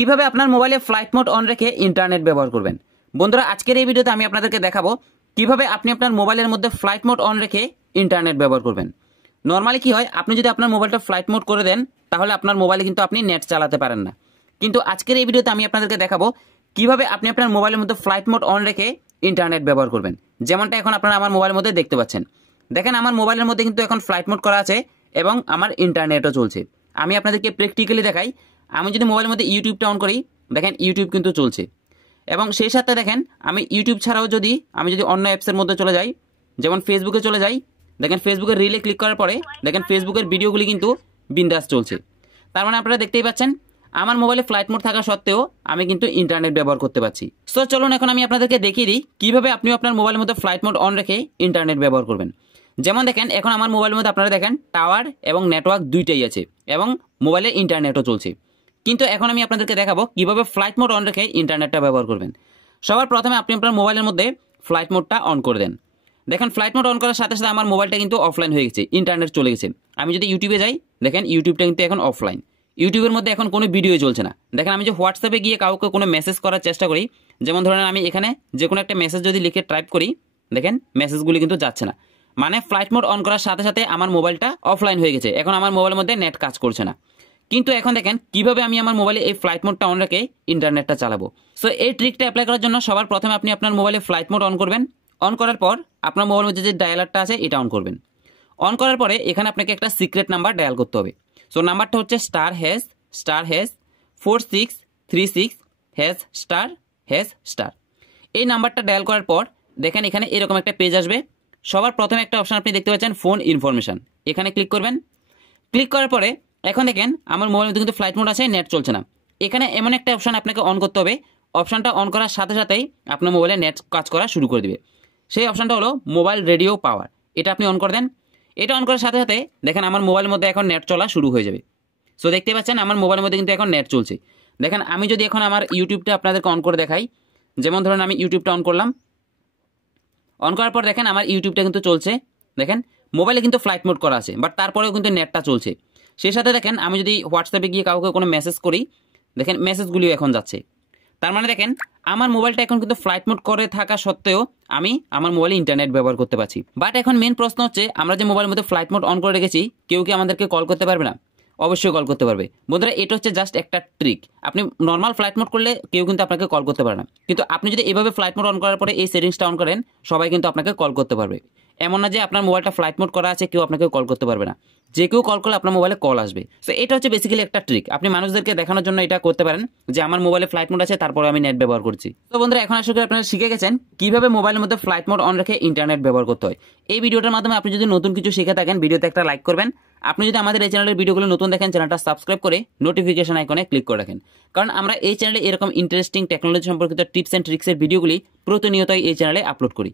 কিভাবে আপনার মোবাইলে ফ্লাইট মোড অন রেখে ইন্টারনেট ব্যবহার করবেন। বন্ধুরা, আজকের এই ভিডিওতে আমি আপনাদেরকে দেখাবো কিভাবে আপনি আপনার মোবাইলের মধ্যে ফ্লাইট মোড অন রেখে ইন্টারনেট ব্যবহার করবেন। নর্মালি কি হয়, আপনি যদি আপনার মোবাইলটা ফ্লাইট মোড করে দেন তাহলে আপনার মোবাইলে কিন্তু আপনি নেট চালাতে পারেন না। কিন্তু আজকের এই ভিডিওতে আমি আপনাদেরকে দেখাবো কিভাবে আপনি আপনার মোবাইলের মধ্যে ফ্লাইট মোড অন রেখে ইন্টারনেট ব্যবহার করবেন। যেমনটা এখন আপনারা আমার মোবাইলের মধ্যে দেখতে পাচ্ছেন। দেখেন, আমার মোবাইলের মধ্যে কিন্তু এখন ফ্লাইট মোড করা আছে এবং আমার ইন্টারনেটও চলছে। আমি আপনাদেরকে প্র্যাকটিক্যালি দেখাই। আমি যদি মোবাইলের মধ্যে ইউটিউবটা অন করি, দেখেন ইউটিউব কিন্তু চলছে। এবং সেই সাথে দেখেন আমি ইউটিউব ছাড়াও যদি অন্য অ্যাপসের মধ্যে চলে যাই, যেমন ফেসবুকে চলে যাই, দেখেন ফেসবুকের রিলে ক্লিক করার পরে দেখেন ফেসবুকের ভিডিওগুলি কিন্তু বিন্দাস চলছে। তার মানে আপনারা দেখতেই পাচ্ছেন আমার মোবাইলে ফ্লাইট মোড থাকা সত্ত্বেও আমি কিন্তু ইন্টারনেট ব্যবহার করতে পারছি। সো চলুন এখন আমি আপনাদেরকে দেখিয়ে দিই কিভাবে আপনিও আপনার মোবাইলের মধ্যে ফ্লাইট মোড অন রেখে ইন্টারনেট ব্যবহার করবেন। যেমন দেখেন, এখন আমার মোবাইলের মধ্যে আপনারা দেখেন টাওয়ার এবং নেটওয়ার্ক দুইটাই আছে এবং মোবাইলে ইন্টারনেটও চলছে। কিন্তু এখন আমি আপনাদেরকে দেখাবো কিভাবে ফ্লাইট মোড অন রেখে ইন্টারনেটটা ব্যবহার করবেন। সবার প্রথমে আপনি আপনার মোবাইলের মধ্যে ফ্লাইট মোডটা অন করে দেন। দেখেন ফ্লাইট মোড অন করার সাথে সাথে আমার মোবাইলটা কিন্তু অফলাইন হয়ে গেছে, ইন্টারনেট চলে গেছে। আমি যদি ইউটিউবে যাই, দেখেন ইউটিউবটা কিন্তু এখন অফলাইন। ইউটিউবের মধ্যে এখন কোনো ভিডিও চলছে না। দেখেন আমি যে হোয়াটসঅ্যাপে গিয়ে কাউকে কোনো মেসেজ করার চেষ্টা করি, যেমন ধরেন আমি এখানে যে কোনো একটা মেসেজ যদি লিখে টাইপ করি, দেখেন মেসেজগুলি কিন্তু যাচ্ছে না। মানে ফ্লাইট মোড অন করার সাথে সাথে আমার মোবাইলটা অফলাইন হয়ে গেছে, এখন আমার মোবাইলের মধ্যে নেট কাজ করছে না। কিন্তু এখন দেখেন কিভাবে আমি আমার মোবাইলে এই ফ্লাইট মোডটা অন রেখে ইন্টারনেটটা চালাবো। সো এই ট্রিকটা অ্যাপ্লাই করার জন্য সবার প্রথমে আপনি আপনার মোবাইলে ফ্লাইট মোড অন করবেন। অন করার পর আপনার মোবাইলের মধ্যে যে ডায়ালারটা আছে এটা অন করবেন। অন করার পরে এখানে আপনাকে একটা সিক্রেট নাম্বার ডায়াল করতে হবে। সো নাম্বারটা হচ্ছে ***4636#** এই নাম্বারটা ডায়াল করার পর দেখেন এখানে এরকম একটা পেজ আসবে। সবার প্রথমে একটা অপশন আপনি দেখতে পাচ্ছেন, ফোন ইনফরমেশন। এখানে ক্লিক করবেন। ক্লিক করার পরে এখন দেখেন আমার মোবাইলের মধ্যে কিন্তু ফ্লাইট মোড আছে, নেট চলছে না। এখানে এমন একটা অপশন আপনাকে অন করতে হবে, অপশনটা অন করার সাথে সাথেই আপনার মোবাইলে নেট কাজ করা শুরু করে দিবে। সেই অপশনটা হলো মোবাইল রেডিও পাওয়ার। এটা আপনি অন করে দেন। এটা অন করার সাথে সাথে দেখেন আমার মোবাইলের মধ্যে এখন নেট চলা শুরু হয়ে যাবে। সো দেখতে পাচ্ছেন আমার মোবাইলের মধ্যে কিন্তু এখন নেট চলছে। দেখেন আমি যদি এখন আমার ইউটিউবটা আপনাদেরকে অন করে দেখাই, যেমন ধরুন আমি ইউটিউবটা অন করলাম। অন করার পর দেখেন আমার ইউটিউবটা কিন্তু চলছে। দেখেন মোবাইলে কিন্তু ফ্লাইট মোড করা আছে, বাট তারপরেও কিন্তু নেটটা চলছে। সেই সাথে দেখেন আমি যদি হোয়াটসঅ্যাপে গিয়ে কাউকে কোনো মেসেজ করি, দেখেন মেসেজগুলিও এখন যাচ্ছে। তার মানে দেখেন আমার মোবাইলটা এখন কিন্তু ফ্লাইট মোড করে থাকা সত্ত্বেও আমি আমার মোবাইলে ইন্টারনেট ব্যবহার করতে পারছি। বাট এখন মেন প্রশ্ন হচ্ছে, আমরা যে মোবাইলের মধ্যে ফ্লাইট মোড অন করে রেখেছি, কেউ কি আমাদেরকে কল করতে পারবে না? অবশ্যই কল করতে পারবে। বন্ধুরা, এটা হচ্ছে জাস্ট একটা ট্রিক। আপনি নর্মাল ফ্লাইট মোড করলে কেউ কিন্তু আপনাকে কল করতে পারে না, কিন্তু আপনি যদি এভাবে ফ্লাইট মোড অন করার পরে এই সেটিংসটা অন করেন, সবাই কিন্তু আপনাকে কল করতে পারবে। এমন না যে আপনার মোবাইলটা ফ্লাইট মোড করা আছে কেউ আপনাকে কল করতে পারবে না। যে কেউ কল করলে আপনার মোবাইলে কল আসবে। সো এটা হচ্ছে বেসিক্যালি একটা ট্রিক। আপনি মানুষদেরকে দেখানোর জন্য এটা করতে পারেন যে আমার মোবাইলে ফ্লাইট মোড আছে, তারপরে আমি নেট ব্যবহার করছি। তো বন্ধুরা, এখন আশা করি আপনারা শিখে গেছেন কিভাবে মোবাইলের মধ্যে ফ্লাইট মোড অন রেখে ইন্টারনেট ব্যবহার করতে হয়। এই ভিডিওটার মাধ্যমে আপনি যদি নতুন কিছু শিখে থাকেন, ভিডিওতে একটা লাইক করবেন। আপনি যদি আমাদের এই চ্যানেলের ভিডিওগুলো নতুন দেখেন, চ্যানেলটা সাবস্ক্রাইব করে নোটিফিকেশন আইকনে ক্লিক করে রাখেন। কারণ আমরা এই চ্যানেলে এরকম ইন্টারেস্টিং টেকনোলজি সম্পর্কিত টিপস অ্যান্ড ট্রিক্সের ভিডিওগুলি প্রতিনিয়তই এই চ্যানেলে আপলোড করি।